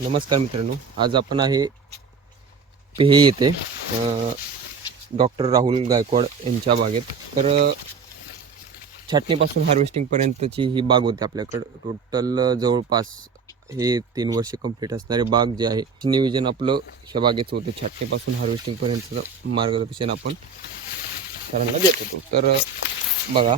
नमस्कार मित्रांनो आज आपण आहे हे येते डॉक्टर राहुल गायकवाड यांच्या बागेत. तर छाटणीपासून हार्वेस्टिंगपर्यंतची ही बाग होती आपल्याकडं. टोटल जवळपास हे तीन वर्ष कंप्लीट असणारे बाग जे आहे नियोजन आपलं ह्या बागेचं होते. छाटणीपासून हार्वेस्टिंगपर्यंतचं मार्गदर्शन आपण सरांना देत होतो. तर बघा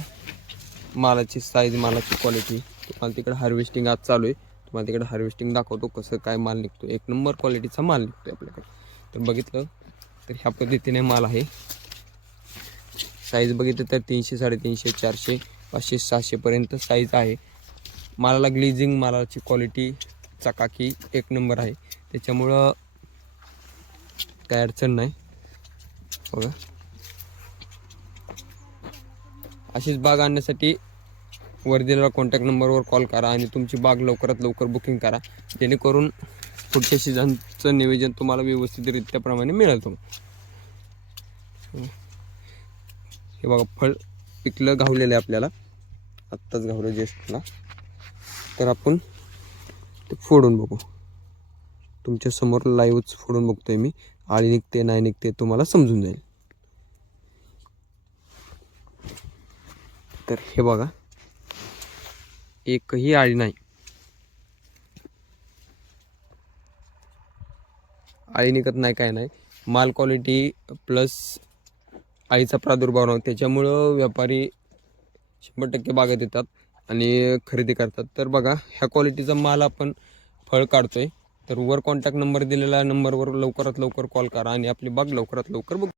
मालाची साईज मालाची क्वालिटी तुम्हाला तिकडं हार्वेस्टिंग आज चालू आहे. तुम्हाला तिकडे हार्वेस्टिंग दाखवतो कसं काय माल निघतो एक नंबर क्वालिटीचा माल निघतो आपल्याकडे. तर बघितलं तर ह्या पद्धतीने माल आहे. साईज बघितलं तर तीनशे साडेतीनशे चारशे पाचशे सहाशेपर्यंत साईज आहे. मालाला ग्लिझिंग मालाची क्वालिटी चकाकी एक नंबर आहे. त्याच्यामुळं काय अडचण नाही. बघा. अशीच बाग आणण्यासाठी वर दिलेल्या कॉन्टॅक्ट नंबरवर कॉल करा आणि तुमची बाग लवकरात लवकर बुकिंग करा. जेणेकरून पुढच्या सीझनचं नियोजन तुम्हाला व्यवस्थितरित्याप्रमाणे मिळेल तुम्हाला. हे बघा फळ पिकलं घावलेलं आहे आपल्याला. आत्ताच घावलं ज्येष्ठला. तर आपण ते फोडून बघू. तुमच्यासमोर लाईव्हच फोडून बघतोय मी. आळी निघते नाही निघते तुम्हाला समजून जाईल. तर हे बघा एकही आळी नाही. आळी निघत नाही काय नाही. माल क्वालिटी प्लस आळीचा प्रादुर्भाव नव्हता त्याच्यामुळं व्यापारी शंभर टक्के बागेत येतात आणि खरेदी करतात. तर बघा ह्या क्वालिटीचा माल आपण फळ काढतोय. तर वर कॉन्टॅक्ट नंबर दिलेला नंबरवर लवकरात लवकर कॉल करा आणि आपली बाग लवकरात लवकर बघ.